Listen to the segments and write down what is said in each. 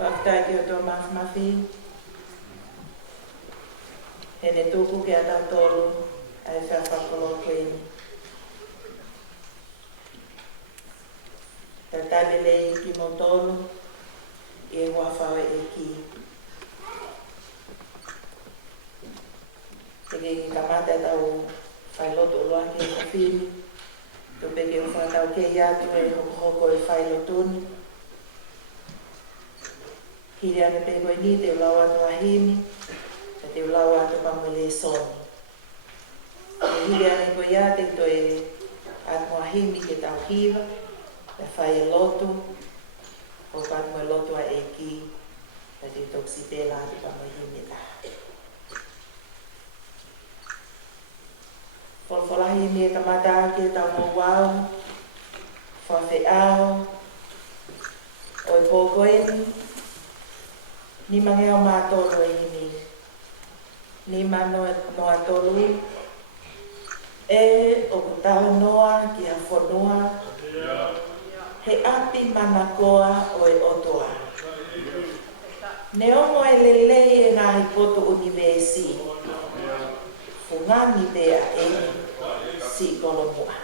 Whaktai ki o tō mawhi. He ne tūku ki a tā tōru ai whakapolo koeni. Tā tālelei ki mo tōru i e whawhawe e ki. Teke ki kamata tau whailoto loa ki e kawhini. Tō peke o whakau ke iatu e hoko e whailotoni. Hiri ane pe koe ni te ulau atu ahimi, te ulau atu pamele soni. Hiri ane koe ia te toi atu ahimi ke tau hiva, te whai e lotu, o atu e lotu a eki, te toksi pēla atu pamele ta. Wholawholahi me kamata ke tau mo wau, whawhi au, o i pōkoeni, ni mangeo mātolo e ni. Ni mano noa tolu. E o kutau noa ki a whanua. He api manakoa o e otoa. Ne ongo e lelei e ngā hipoto univesi. Fungani dea e si kolomua.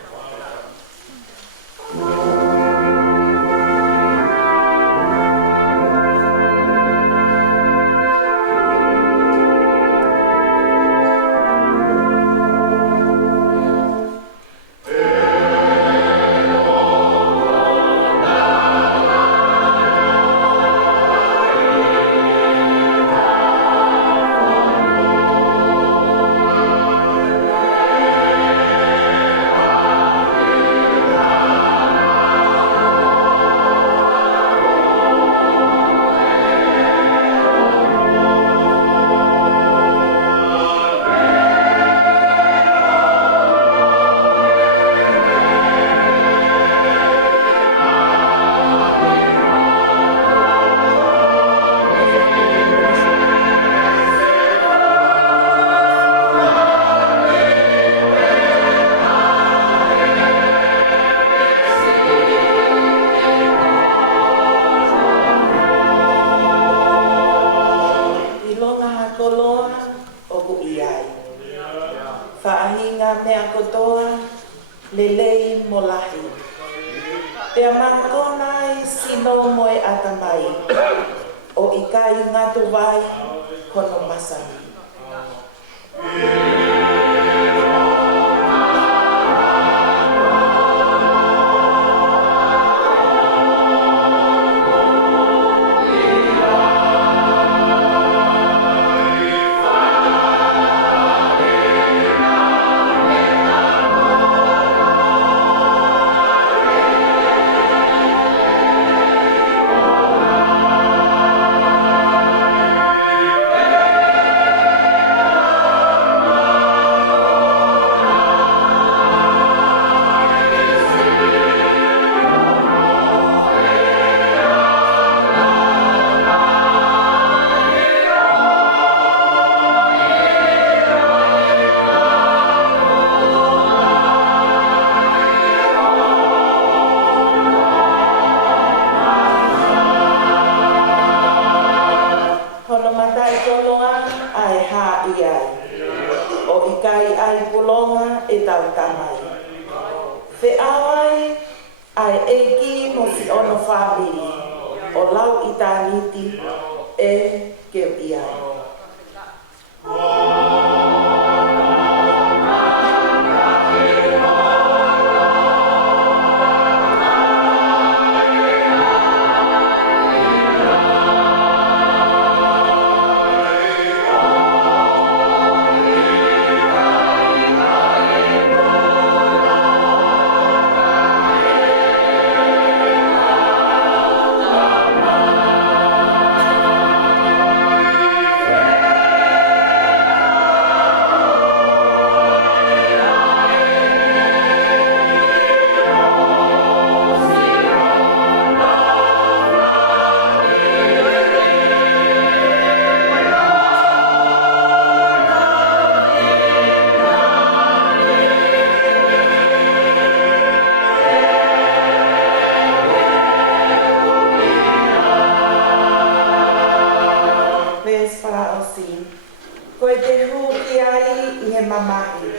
mamahi.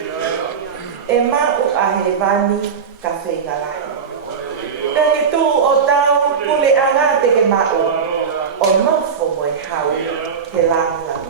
E mau a he vani ka whenga lai. Tangi tū o tau pule anga te ke mau. O nofo mo e hau he langang.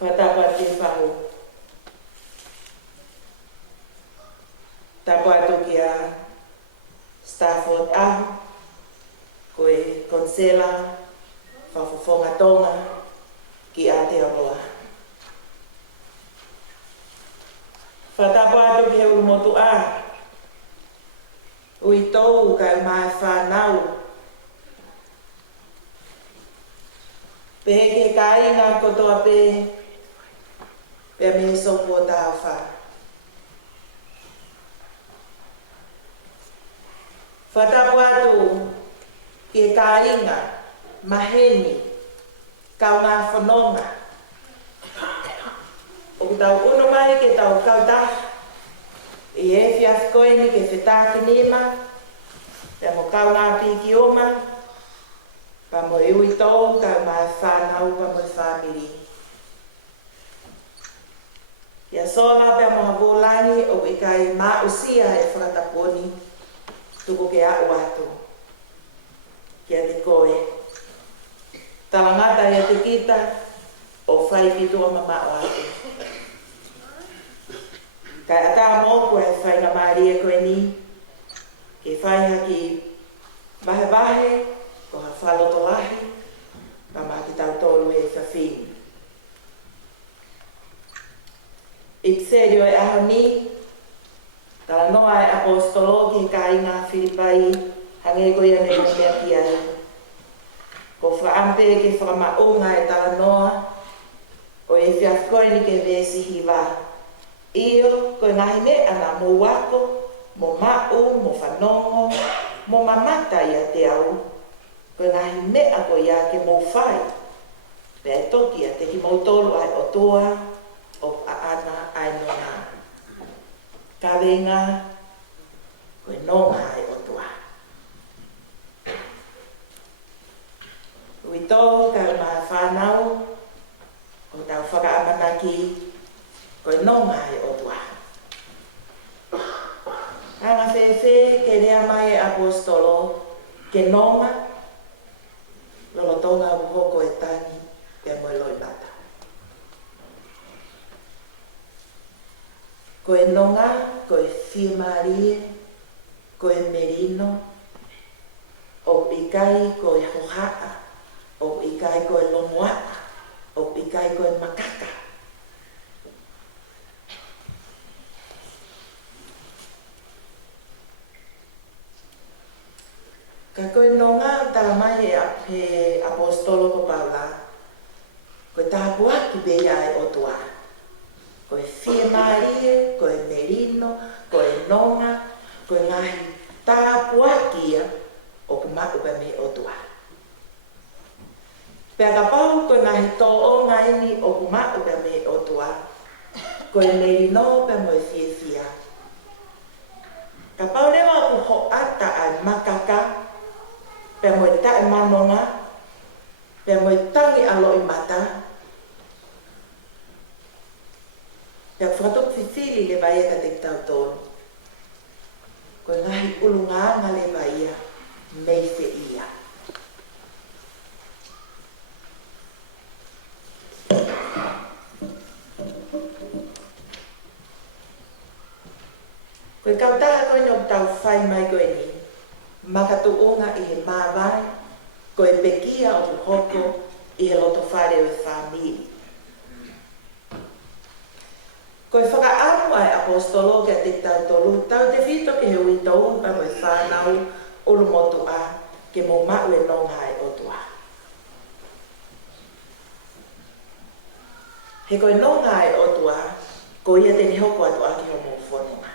Whatapa te whahu. Tapo atu ki a Stafford Ahu, koe konsela, whawhawhonga tonga ki Aotearoa. Whatapo atu ki he urumotu a, ui tōu kai mai whanau. Pehe ke kāinga kotoa pe, pe me sopu o tāu wha. Whatapo atu ki e kāinga, maheni, kau ngā whanonga. O ki tau uno mai ke tau kautaha, i e whiafkoini ke whetaki nima, te mo kau ngā piki oma, pa mo iui tōu kau ngā whanau pa mo whamiri. Ia sola pe mo havulangi o i kai mā usia e whakataponi, tuku ke au atu, kia te koe. Talangata e te kita, o whai pitu o mamao atu. Kai ata mōku e whai na maari e koe ni, ke whai haki vahe vahe, ko ha whaloto lahi, pa mā ki tau tōru e whawhini. Ipserio e aho ni, tala noa e apostolo ki kāinga Filipai, hange koe ane mea ki ai. Ko whaampe ke whamaunga e tala noa, o e whiafkoe ni ke vesi hiwa. Io, koe ngahi me ana mo wako, mo mau, mo whanongo, mo mamata ia te au. Koe ngahi me a koe ia ke mo whai. Pea toki a te ki mo tolu ai o toa, o a ana ai nona. Ka venga, koe nonga ai o toa. Ui tō, kau mā whanau, o tau whakaamanaki, koe nonga ai o toa. Hanga whewhe, ke rea mai e apostolo, ke nonga, lolo tonga uhoko e tangi, pe moe loi bata. Koe nonga, koe whimarie, koe merino, o pikai koe hohaa, o pikai koe lomoaka, o pikai koe makaka. Ka koe nonga tala mai e apostolo ko Paula, koe tāpua ki beia e o tua. Koe whimarie, koe merino, koe nonga, koe ngahi tāpua kia o ku maku pa me o tua. Pea ka pau koe ngahi tō o ngaini o ku maku pa me o tua, koe merino pa moe whia. Ka pau rewa ku ho ata ai makaka, pe moe tae manonga, pe moe tangi alo i mata, pe whakatok whiwhili le vai e ka te tau tōru. Koe ngahi ulunganga le vai ia, mei whi ia. Koe kautaha koe no tau whai mai koe ni, makatu unga i he māwai, koe pekia o tu hoko i he loto whare o whamiri. Koe whakaamu ai apostolo kia te tau tolu, tau te whito ke he ui tau pa moe whanau uru motu a ke mo mau e nonga e o tua. He koe nonga e o tua, ko ia te ni hoko atu aki ho mo whanonga.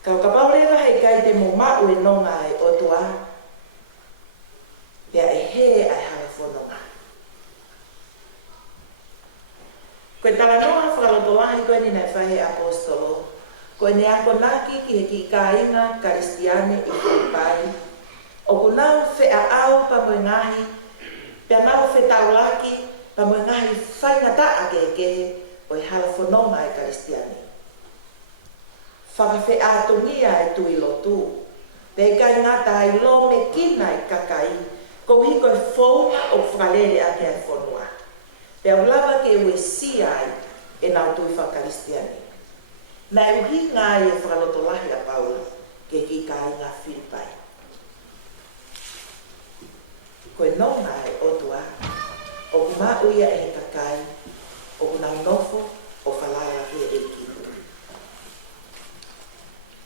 Kau ka paurewa hei kai te mo mau e nonga e o tua, pia e he ai hawe whanonga. Koe tala noa whakalotoahi koe ni nei whahe apostolo, koe ne ako naki ki he ki kāinga Karistiane i Filipai, o ku nau whea au pa moe ngahi, pia nau whe taulaki pa moe ngahi whaingata ake kehe o i hala whanonga e Karistiane. Whakawhi atungia e tui lotu, pe kai ngata ai lo me kina i kakai, Ko hiko e whaunga o whakalere ake ai whanua. Pea ulava ke ue si ai e nau tui whakaristiani. Na e uhi ngā e whakalotolahi a Paula ke ki kai ngā Filipai. Ko e nonga e otua, o kuma uia e he kakai, o kuna nofo o whalala ki e eki.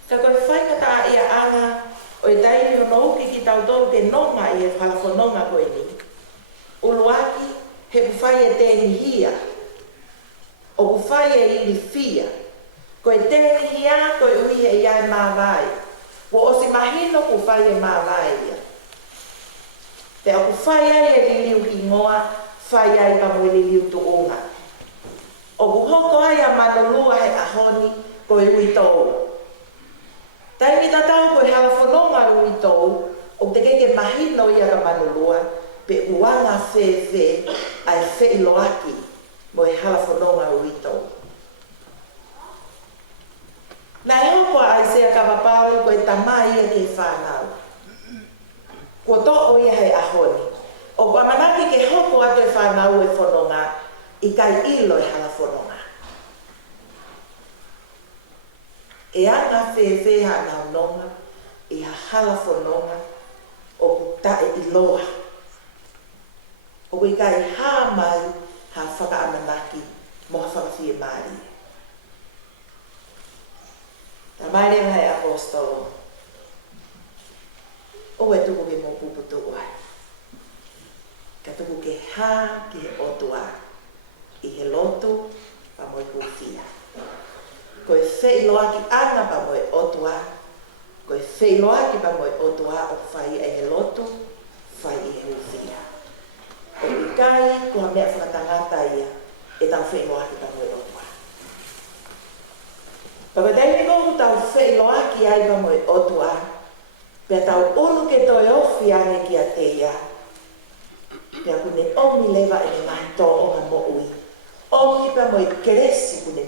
Ka koe whaingata ia anga o e tairi o nouki ki tau tolu ke nonga i e whalafononga koe ni. Uluaki he kuwhai e tēni hia, o kuwhai e ili fia, koe tēni hia koe ui e iai māwai, wo o si mahino kuwhai e māwai ia. Te o kuwhai ai e liliu ki ngoa, whai ai ka moe liliu tu unga. O kuhoko ai a manolua he ahoni koe ui tōu. Taimi tatau koe halafononga ui tōu, o te keke mahino ia ka manolua, pe uanga whewhe ai wheiloaki mo e halafononga ui tōu. Nā e hoko ai sea kawapau koe tamai e te whanau. Ko tō o ia hei ahoni. O kua manaki ke hoko atu e whanau e whanonga, i kai ilo e halafononga. E anga whewhe hana nonga, i ha halafononga, o kutae iloa. O kui kai hā mai ha whakaamanaki mo ha whakawhia maari. Tā maere hei apostolo. O e tuku ke mō puputu ai. Ka tuku ke hā ki he otua. I he lotu pa moe kuwhia. Ko e wheiloa ki anga pa moe otua. Ko e wheiloa ki pa moe otua o whai e he lotu, whai i he uwhia. O i kai kua mea whakatangata ia e tau wheiloa ki pa moe otua. Paka teimi kohu tau wheiloa ki ai pa moe otua. Pea tau unu ke toi ofi ane ki a teia. Pea kune omi lewa e ne mahi tō o ha mo ui. Omi pa moe keresi kune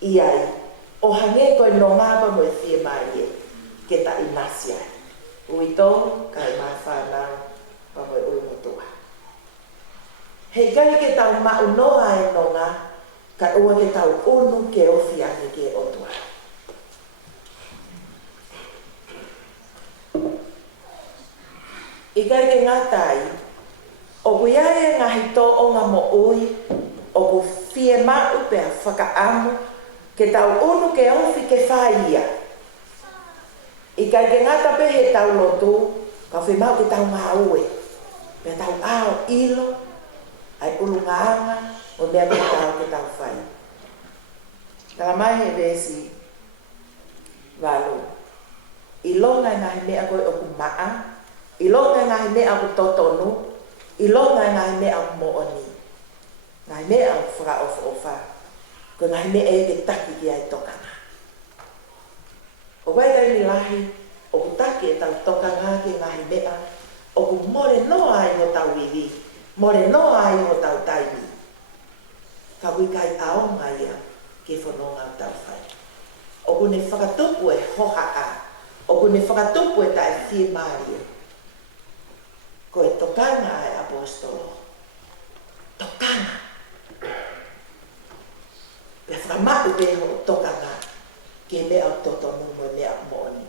iai. O hange koe no ngāpa moe whia mai e. Ke ta imasi ai. Ui tō, kai mai whanau, pa moe ui motua. Hei kai ke tau maunoa e no ngā, kai ua ke tau unu ke ofi ane ke otua. I kai ke ngātai, o kuiai e ngahi tō o ngā mo ui, o ku whie mau pia whakaamu, ke tau unu ke ofi ke whaia. I kai ke ngāta pe he tau lotu, ka whi mau ke tau ngā ue, pia tau ao ilo, ai ulu ngāanga, o mea ke tau whai. Kala mai he vesi, walu, i longa ngahi mea koe o ku maa, I longa ngahi mea ku totonu, I longa ngahi mea ku mooni. Ngahi mea ku whakaofa-ofa, ko ngahi mea e ke taki ki ai tokanga. O waitai ni lahi, o ku taki e tau tokanga ki ngahi mea, o ku more noa ai ho tau wiwi, more noa ai ho tau taimi. Ka kui kai aonga ia ke whanonga tau whai. O ku ne whakatupu e hohaka, o ku ne whakatupu e tae whie maari. Ko e tokanga ai apostolo. Tokanga. Pe whamaku te ho tokanga ke mea o totonu mo mea mooni.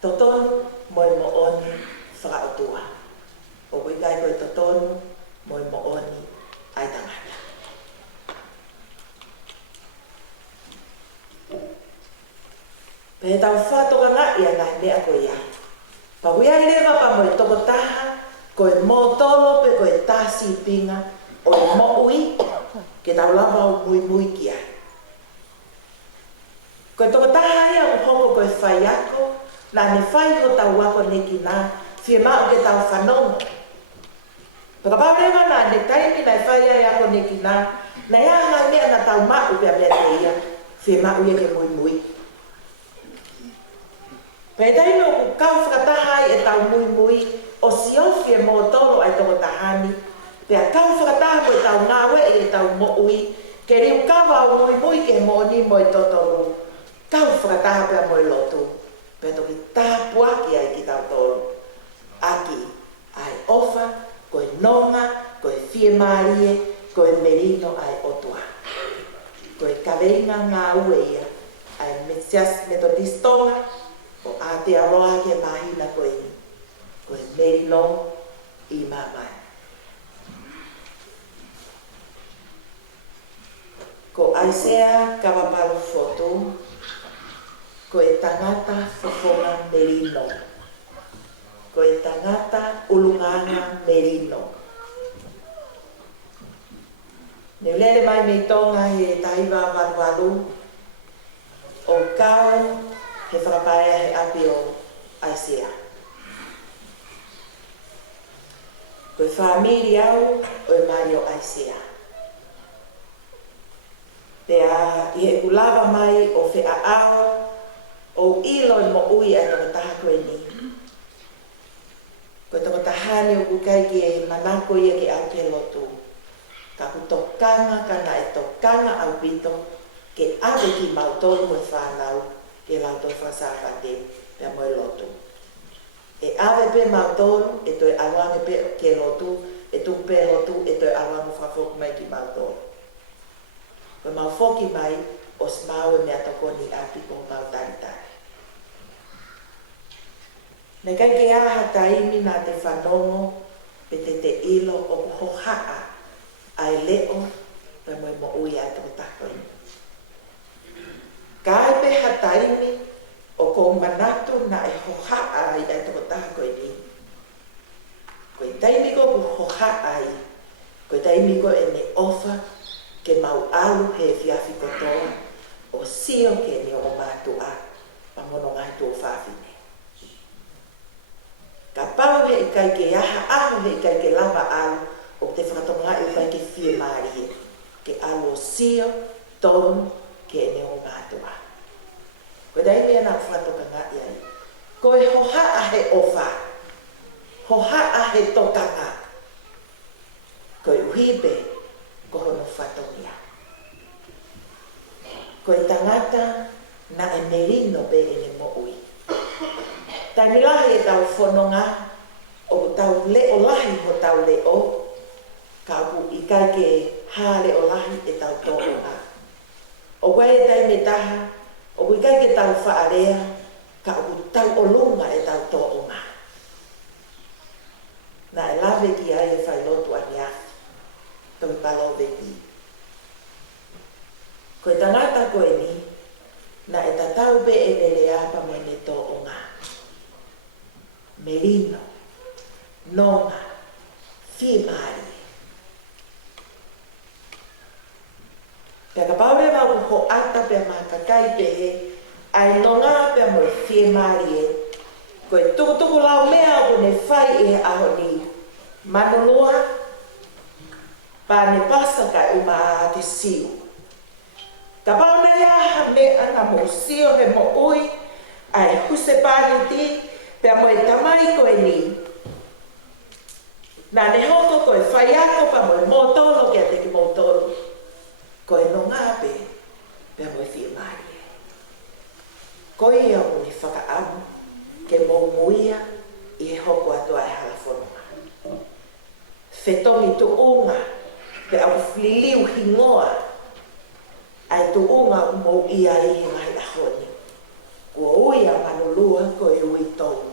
Totonu mo e mooni whakaotua. O kui kai ko e totonu mo e mooni ai tangata. Pe tau whatokanga ia ngai mea ko ia. Pa hui ai lewa pa mo e tokotaha, ko e motolo pe ko e tasi pinga, o e moui, ke tau lava o mui mui ki ai. Ko e tokotaha ia o hoko ko e whai ako, na ne whai ko tau wako neki nā, whie mao ke tau whanonga. Paka parewa nā, ne taimi nai whai ai ako neki nā, na ia ngai mea na tau mau pia mea te ia, whie mao ia ke mui mui. Pei taime o ku kau whakatahai e tau mui mui, o si ofi e mō tolo ai toko tahani, pea kau whakataha ko e tau ngāwe e tau mo ui, ke riu kawa o mui mui ke mō ni mo i totoru, kau whakataha pea mo i lotu, pea toki tāpuaki ai ki tau tolu, aki ai ofa marie koe merino ai otoa. Koe kaweinga ngā uea ai Mesias Methodistonga o Aotearoa ke mahina koe ni. Koe merino I mamai. Ko Aisea Kawapalo Foto, koe tangata fofonga merino. Koe tangata ulunganga merino. Ne lele mai me tonga he taiwa waluwalu, o kao he whakaparea he api o Aisea. Koe whamiri au o e Mario Aisea. Pea I he kulava mai o whea ao o ilo I mo ui a tangataha koe ni. Koe tangatahane o kukai ki e manako ia ki au ke lotu. Ka kutokanga kana e tokanga au pito ke ave ki mautolu mo whanau ke lauto whasawhate pea mo e lotu. E ave pe mautolu e toi awange pe ke lotu, e tupe lotu e toi awange whafoku mai ki mautolu. Koe maufoki mai o smau e mea tokoni api ko mautaritari. Ne kai ke aha taimi nā te whanongo pe te ilo o hohaa ai leo pe moi mo ui ai toko takoi. Kai pe ha taimi o ko manatu na e hohaa ai toko takoi ni. Koe taimi ko hohaa ai, koe taimi ko e ne ofa ke mau alu he fiafi kotoa o sio ke ni o mātua pa mono ngai tō whawhine. Ka pau he I kai ke aha ahu he I kai ke lava alu o te whakatonga I kai ke whie maari ke alu o sio tonu ke ni o mātua. Koe dai mea nā whakatoka ngā iai. Koe hoha a he ofa, hoha a he tokanga. Koe uhibe ko hono whatongia. Koe tangata na e merino be e ne mo ui. Tai milahi e tau whanonga o tau leo lahi ho tau leo, ka aku I kai ke hā leo lahi e tau tōrunga. O koe e tai me taha, o koe kai ke tau whaarea, ka aku tau olunga e tau tōrunga. Na e lawe ki ai e whai lotu a niafi. Tau palo veki. Koe tangata koe ni, na e tatau be e nere apa me ne tō o ngā. Merino, nonga, whimari. Pea ka paure wau ho ata pea makakai pe he, ai nonga pea mo whimari e. Koe tuku lau mea o ne whai e aho ni manulua, pa ne pasa ka uma a te siu. Ka pauna ia me ana mo sio he mo ui, ai huse pāni ti, pea mo e tamai koe ni. Nā ne hoko koe whai ako pa mo e mōtolo kia te ki mōtolo. Koe no ngāpe, pea mo e whia maari. Koe ia o ni whakaamu, ke mō muia I he hoko atua e hala whanonga. Whetongi tu unga, pe au fliliu hingoa, ai tu unga mō ia I he ngai ahoni. Kua ui a manulua koe ui tau.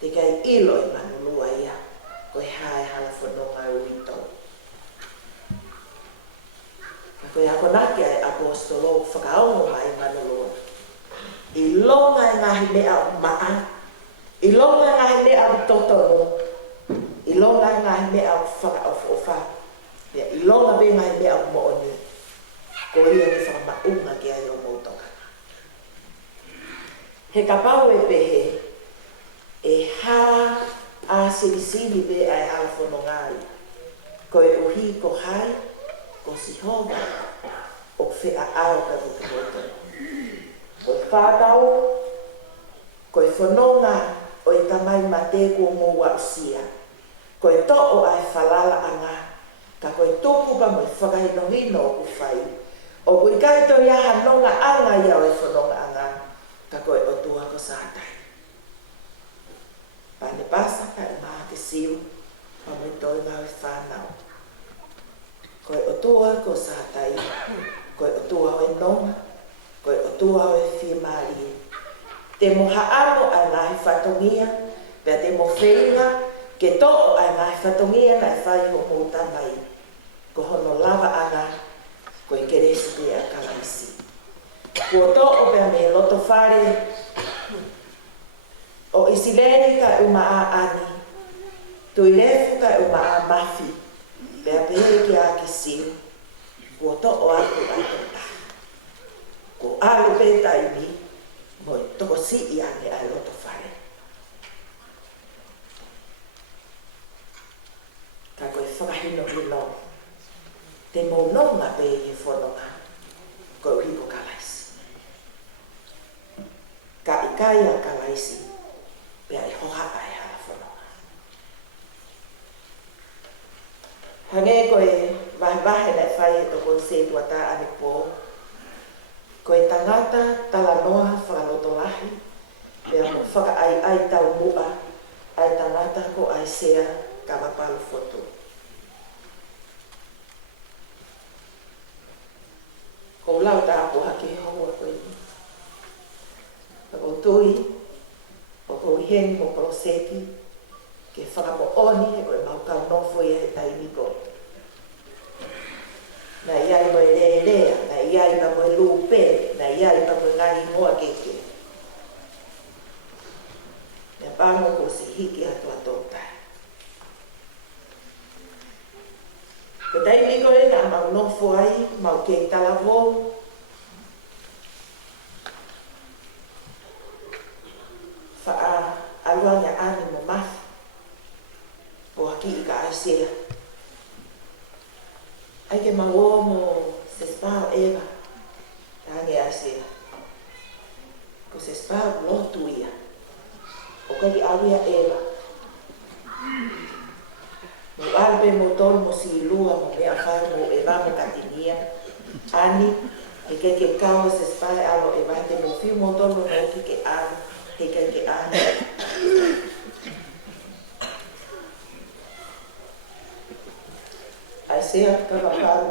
Te kai ilo I manulua ia, koe hae hala whanonga ui tau. Koe ako nake ai apostolo whakaongo mai manulua. I longa ngahi mea maa, I longa ngahi mea totono, I longa ngahi mea whakaofofa, I longa be ngahi mea mooni, ko ia ni whakamaunga ki ai o mōtoka. He kapau e pehe, e hā a sinisini be ai hala whanongai, ko e uhi ko hai, ko sihonga, o whea ao ka vukamotono. Ko e whātau, ko e whanonga o e tamai mate ko mō wausia. Ko e to'o ai whalala anga, ka ko e tōku pa mo e whakahinohino o ku whai. O ku I kaito ia hanonga anga ia o e whanonga anga, ka ko e otua ko sātai. Pane pasa ka e maa te siu, pa mo e toi ngā whanau. Koe o tua ko sātai, koe o tua o e nonga, koe o tua o e whimari. Te moha amo ai ngāi whatongia, pia te mo whenga, ke to'o ai ngāi whatongia nai whai ho mōta mai. Ko hono lava ana, koe keresi pia kalaisi. Kua to'o pia me loto whare, o isileni ka uma a ani, tui refu ka uma a mafi, pia pere ki a ki siu, kua to'o aku ai tota. Ko alu peta i mi, moi toko si i ane ai loto whare. Ka koe whakahino hino, te mononga pe i whanonga, koe hiko kalaisi. Ka i kaia kalaisi, pia i hoha ai hala whanonga. Hange koe vahe nei whai e toko se tuata ane pō, koe tangata tala noa whakaloto lahi, pia mo whaka ai tau mua, ai tangata ko ai sea ka mapalu foto. Ko lau tāpo hake hoa koe ni. Ko tui, o ko iheni mo proseki, ke whakapo oni e koe maukau nofo i he taimiko. Na iai mo e rea, na iai pa mo e lupe, na iai pa mo e ngani moa keke. Na pāmo ko se hiki atua tōtai. Ko taimiko e nga mau nofo ai, mau kei talavo, wha aluanga ane mo mafi, po haki i ka aisea. Ai ke maua mo se spao eva, tange aisea. Ko se spao lotu ia, o kaki awia eva. Mo alpe mo tolu mo si ilua mo mea whare mo eva mo katinia, ani, he keke kau se spao alo eva, te mo fiu mo tolu mo keke ani, he keke ani. Ai sea ka wakaru.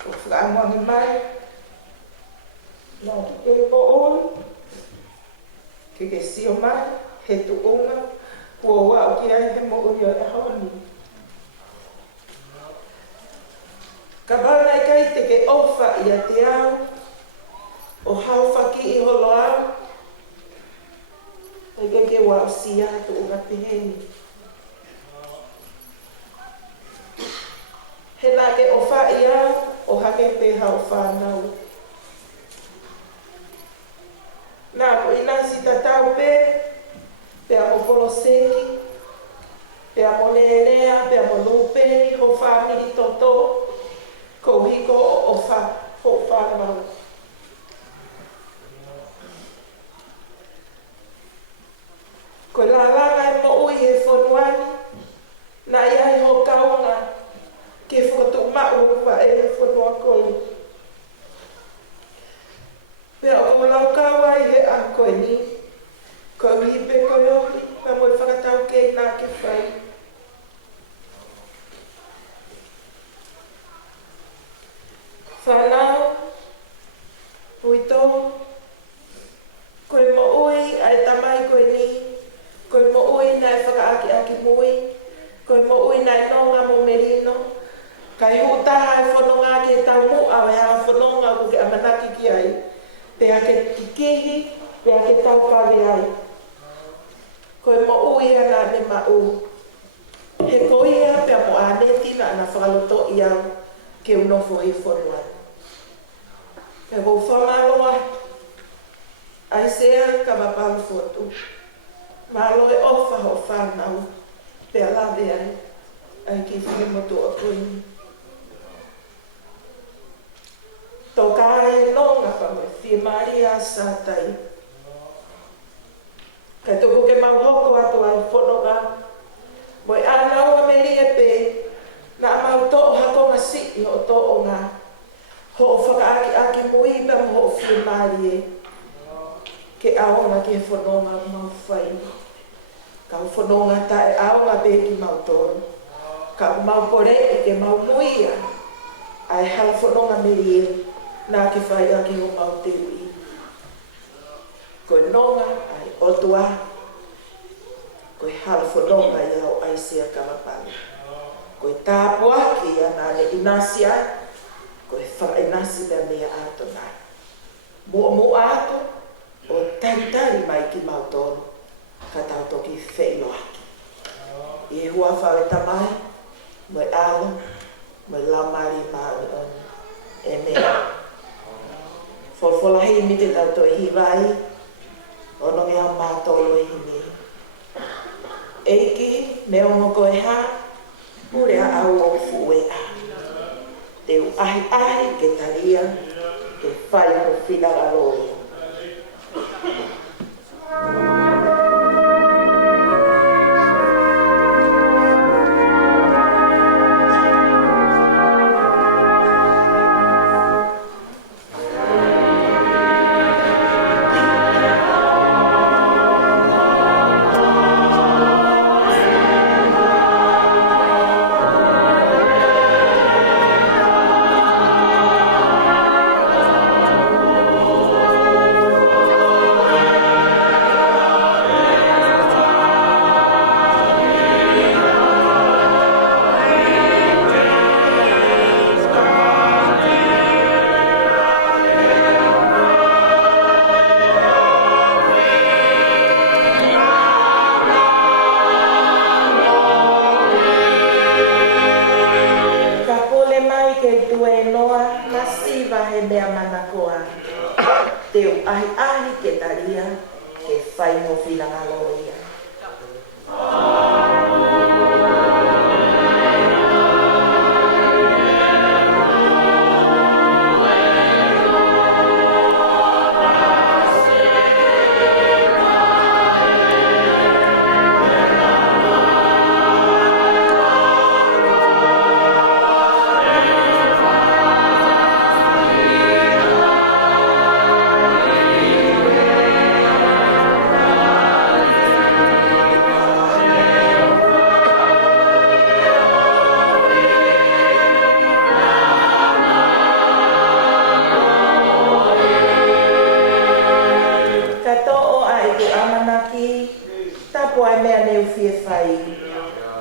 Ko whakaangoangi mai. Nā ki kere po oi. Ke sio mai. He tuunga. Kua wau ki ai he mo ui o e honi. Ka bauna i kai te ke ofa i a te au. O hau whaki i holo au. Ai ke wau sia tuunga piheni. He nā ke o wha i au, o hake pe hau whanau. Nā ko i nasi tatau pea mo polo seki, pea mo lerea, pea mo lupeni, ho whamiri toto, ko hiko o wha, ho whanau. Ko la langa e mo ui e whonuani, nā iai ho kaunga, ke whakatu mau wa e whanua koli. Pea o lau kawa i he a koe ni, koe hipe koe ohi, pa moe whakatau kei nā ke whai. Whanau, uito, koe mo ui ai tamai koe ni, koe mo ui nai whakaaki mui, koe mo ui nai nonga mo merino, kai hutaha e whanonga ke tau mua e hawa whanonga ku ke amanaki ki ai. Pea ke tikihi, pea ke tau kawe ai. Koe mo ui ana ne mau. He koia pea mo aneti na ana whakaloto i au ke unofo i whanua. Pea kou whamaloa. Ai sea ka mapalu fotu. Malo e ofa ho whanau. Pea lawe ai. Ai ki whanemotu o koini. Tō kāre nonga pa me whimari a sātai. Kai tōku ke mau hoko atu ai whanonga. Moi ānaua me lia pē, nā mau tō hakonga si o tō o ngā. Ho o whakaaki mui pa mo ho whimari e. Ke aonga ke whanonga mau whai. Ka whanonga tae aunga be ki mautoro. Ka mau pore e ke mau muia. Ai hala whanonga me rie nā ke whai aki o mau te ui. Koe nonga ai otua. Koe hala whanonga i au aisia kalapani. Koe tāpua ki ana le inasi ai. Koe whainasi le mea ato nai. Mua ato o tari mai ki mautoro. Ka tau toki whaino aki. I hua whawe tamai, mai ala, mai lamari maari on e mea. Whawhala hei mi te tau toi hiwai, ono ngea mātolo i hini. Eiki, me ongo koe ha, pure a au o fue a. Teu ahi ke taria, ke whai o whinara loi. Teu ahi ke taria, ke whai no whilanga loia.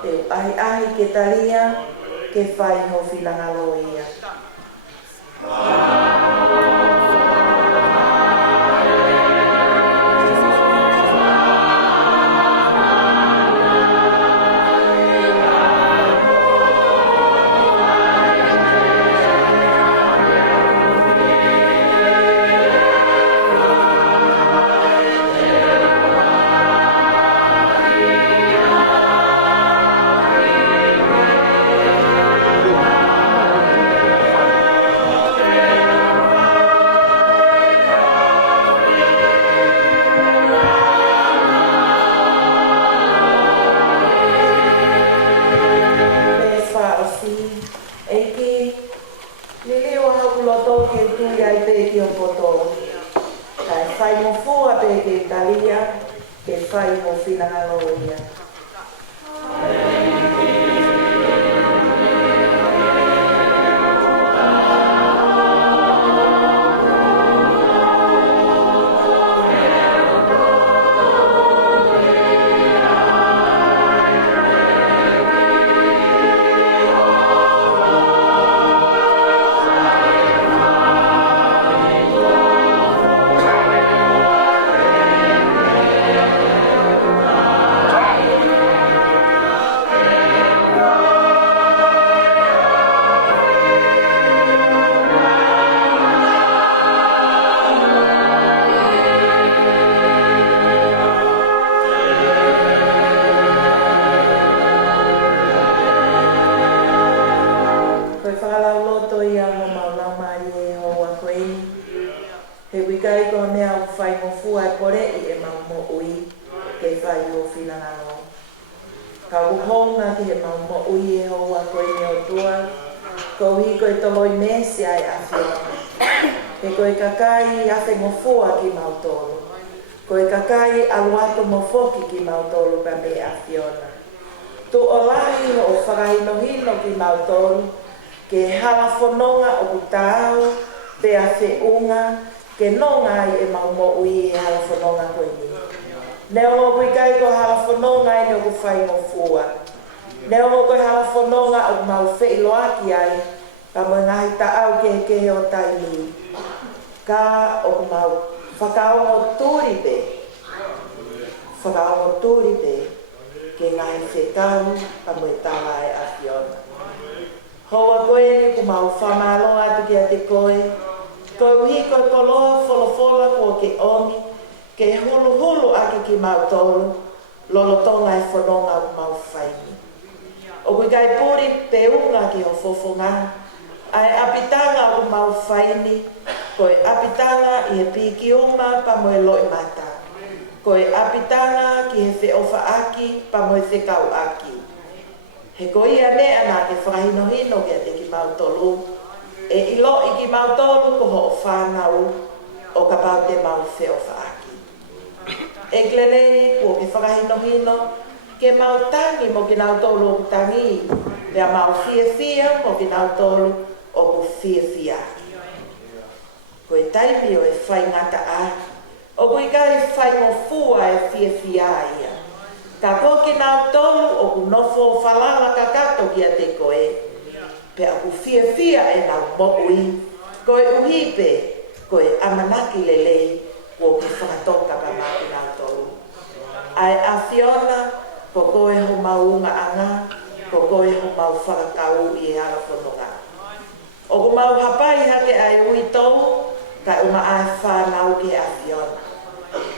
Teu ahi ke taria, ke whai no whilanga loia. Ko e kakai aluato mo foki ki mautolu pa me a Fiona. Tu olahi o whakahino hino ki mautolu, ke hala whanonga o kutau, pe a whiunga, ke nonga i e maumo ui e hala whanonga koe ni. Neo mo kui kai ko hala whanonga i neo ku whai mo fua. Neo mo koe hala whanonga o mau whei loaki ai, pa mo ngahi ta au ke o tai liu. Ka o mau whakaongo tūripe, whakaongo tūripe, ke ngahi whekau pa mo e tawa e a Fiona. Hoa koe ni ku mau whamaloa atu ki a te koe, koe uhi koe koloa wholofola ko ke omi, ke hulu hulu aki ki mau tolu, lolo tonga e whanonga o mau whaini. O kui kai puri pe unga ki o fofonga, ai apitanga o mau whaini, koe apitanga i e piki uma pa mo e loi mata. Koe apitanga ki he whiofa aki pa mo e whekau aki. He ko ia mea nā ke whakahinohino ki a te ki mautolu, e ilo i ki mautolu ko ho o whānau o ka pau te mau whiofa aki. E glenei ko ke whakahinohino, ke mautangi mo ki nautolu o kutangi, pia mau fia mo ki nautolu o ku fia. Ko e taimi o e whai ngata a, o ku i kai whai mo fua e fia ia. Ka koki nau tolu o ku nofo whalala ka kato ki a te koe. Pe a ku fia e nau moui. Koe uhipe, koe amanaki lelei, ko ki whakatoka pa maki nau tolu. Ai a Fiona, ko koe ho maunga anga, ko koe ho mau whakakau i e ala whanonga. O ku mau hapai hake ai ui tau, ka uma ai whanau ki a Fiona.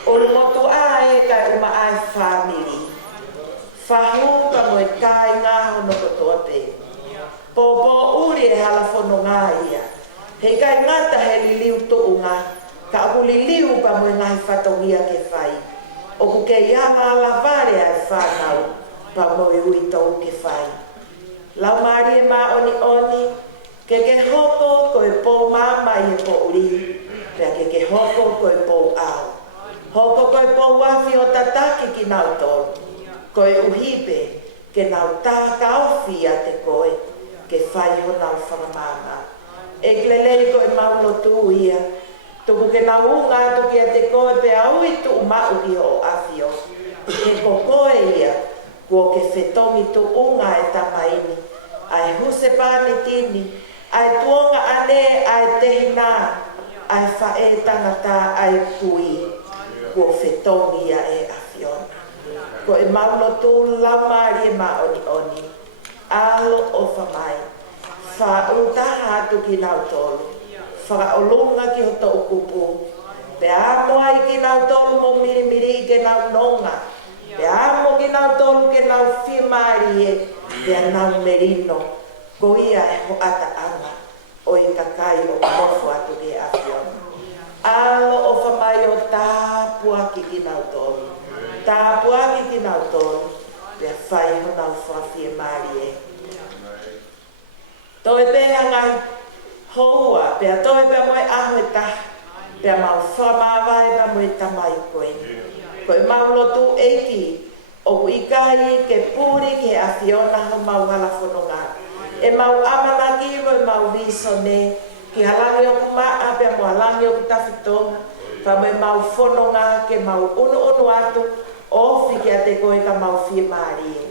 O motu ai ka uma ai family. Whahu ka mo e kai ngā hono kotoa pe. Pōpō uri e hala whanonga ia. He kai ngata he liliu tuunga, ka aku liliu pa mo e ngai whatongia ke whai. O ku ke ianga ala vare ai whanau, pa mo e ui tau ke whai. Lau maari e mā oni, ke hoko ko e pō mama i e pō uri, pia ke hoko ko e pō au. Hoko ko e pō wafi o tataki ki nau tolu. Ko e uhipe, ke nau tā ka ofi a te koe, ke whai ho nau whanamanga. E glelei ko e maulo tū ia, tuku ke nau unga atu ki a te koe pe au i tu umau ki o afio. Ke ko koe ia, kua ke whetongi tu unga e tamaini, ai huse pāni tini, ai tuonga ane, ai tehina, ai whae tangata, ai kui, kua whetongi ia e afiona. Ko e maulo tū lau maari e ma oni, alo o whamai, wha utaha atu ki nau tolu, whaka olunga ki ho tau kupu, pe amo ai ki nau tolu mo mirimiri ke nau nonga, pe amo ki nau tolu ke nau whimaari e, pe nau merino, ko ia e ho ata anga, o i kakai o mofo atu ki afiona. Alo o whamai o tāpua ki nau tolu. Tā puaki ki nau tonu, pia whai ho nau whawhi e maari e. Toi pēha ngai houa, pia toi pia moe aho e taha, pia mau whamawai pia moe tamai koe. Koe mau lotu eiki, o ikai ke puri ke a Fiona ho mau hala whanonga. E mau amanaki o e mau visone, ki halangi o kumaa, pia mo halangi o kutafitonga, ka moe mau whanonga ke mau unu atu, ofi ki a te koe ka mau whia maari e.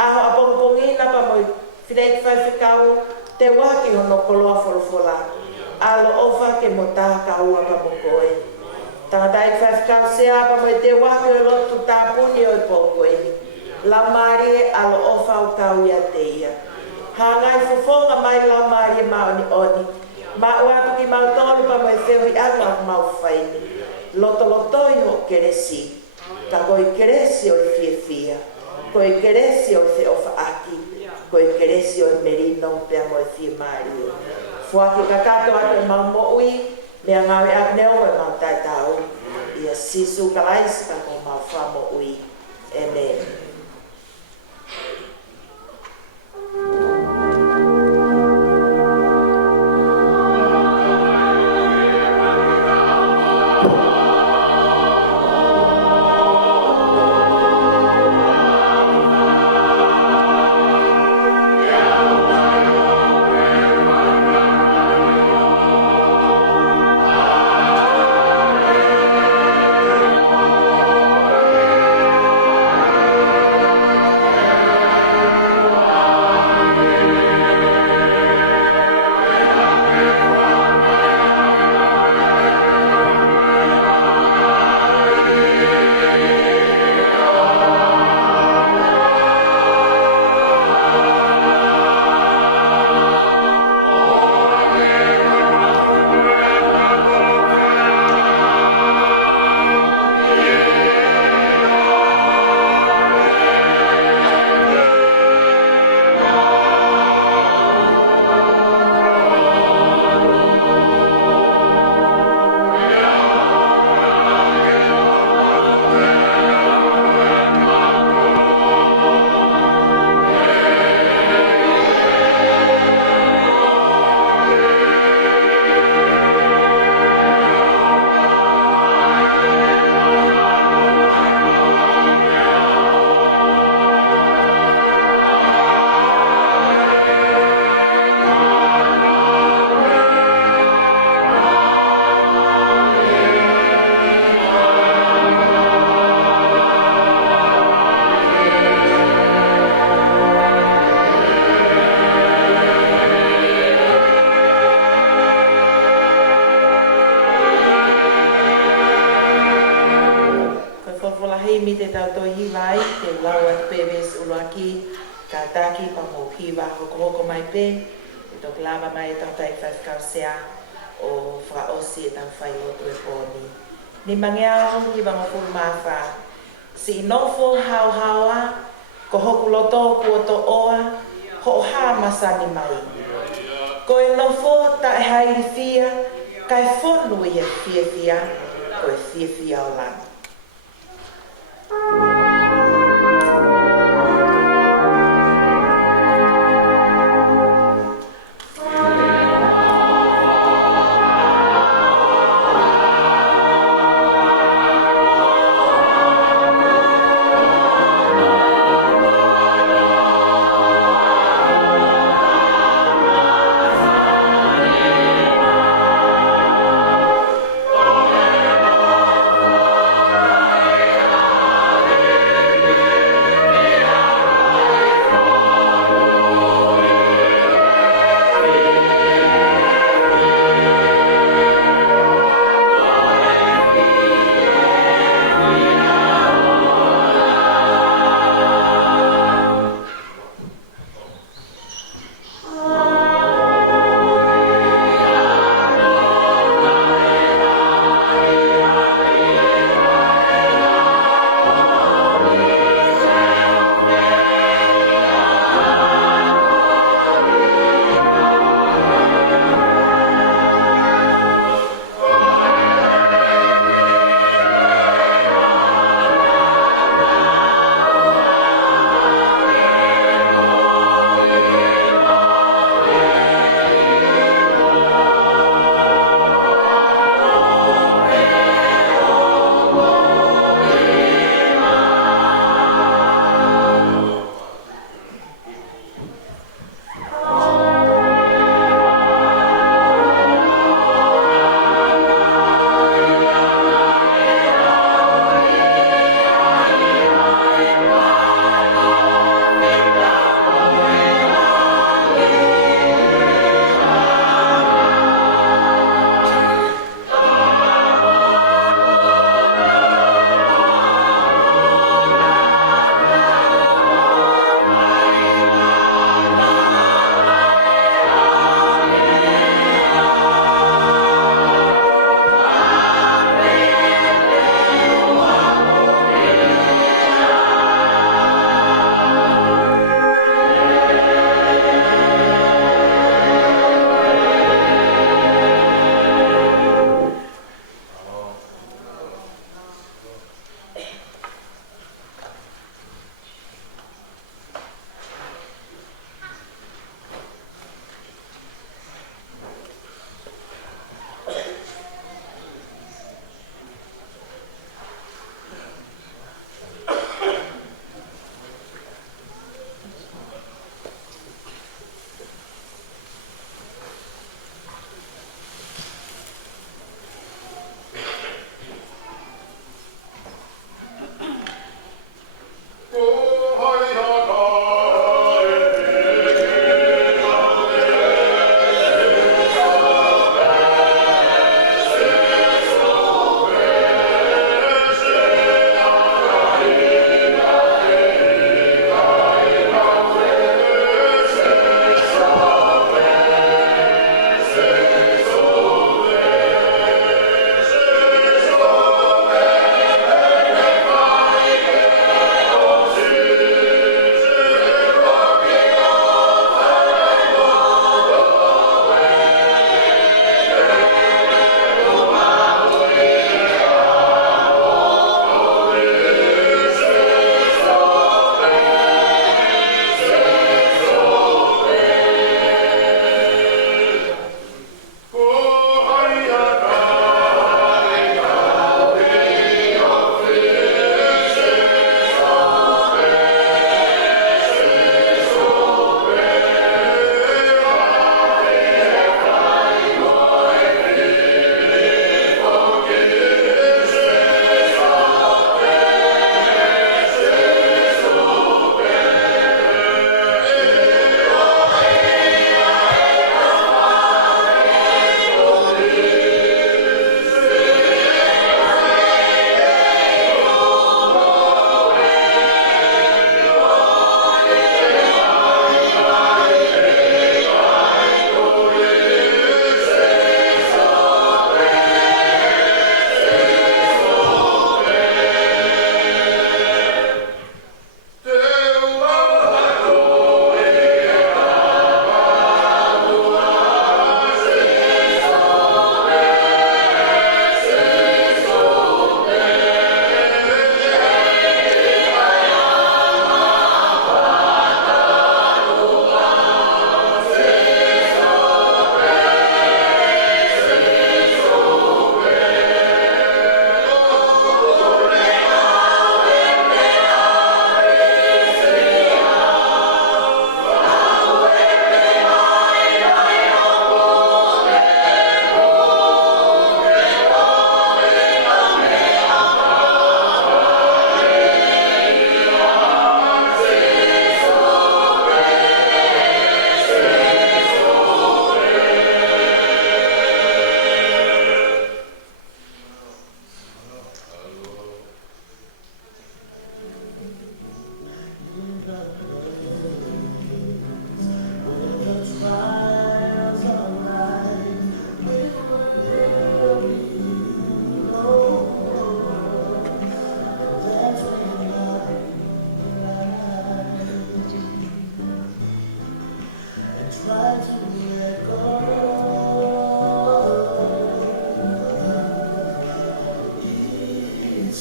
Aho a pongpongina pa moi whirei whai whikau, te waki hono koloa wholofola. Alo ofa ke mo tā ka ua pa mo koe. Tangatai whai whikau sea pa moi te waki o lotu tā puni o i pōkoe. La maari e alo ofa o kau ia te ia. Hangai fufonga mai la maari e ma oni. Ma uatu ki mau tolu pa moi whiwi anga o mau whaini. Lotolotoi ho keresi. Ka koe keresi o fia, koe keresi o whiofa aki, koe keresi o merino pia mo e fia maari. Fuaki ka kato atu e mau moui, mea ngawe ak neo e mau taitau, ia sisu kalaisi ka ko mau wha moui. Amen. mi te tauto hiwai, te laua peves uloaki, ka taki pa mo hiwa hoko mai pe, e tok lava mai e tautai whaiskau sea o whaosi e tau whai lotu e pōni. Ni mangeau ki wanga fulu mawha, si inofo hau haua, ko hoku loto kua to oa, ho ha masani mai. Ko e nofo ta e hairi fia, kai whonu i e fia fia, ko e fia fia o lana.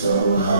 so hard.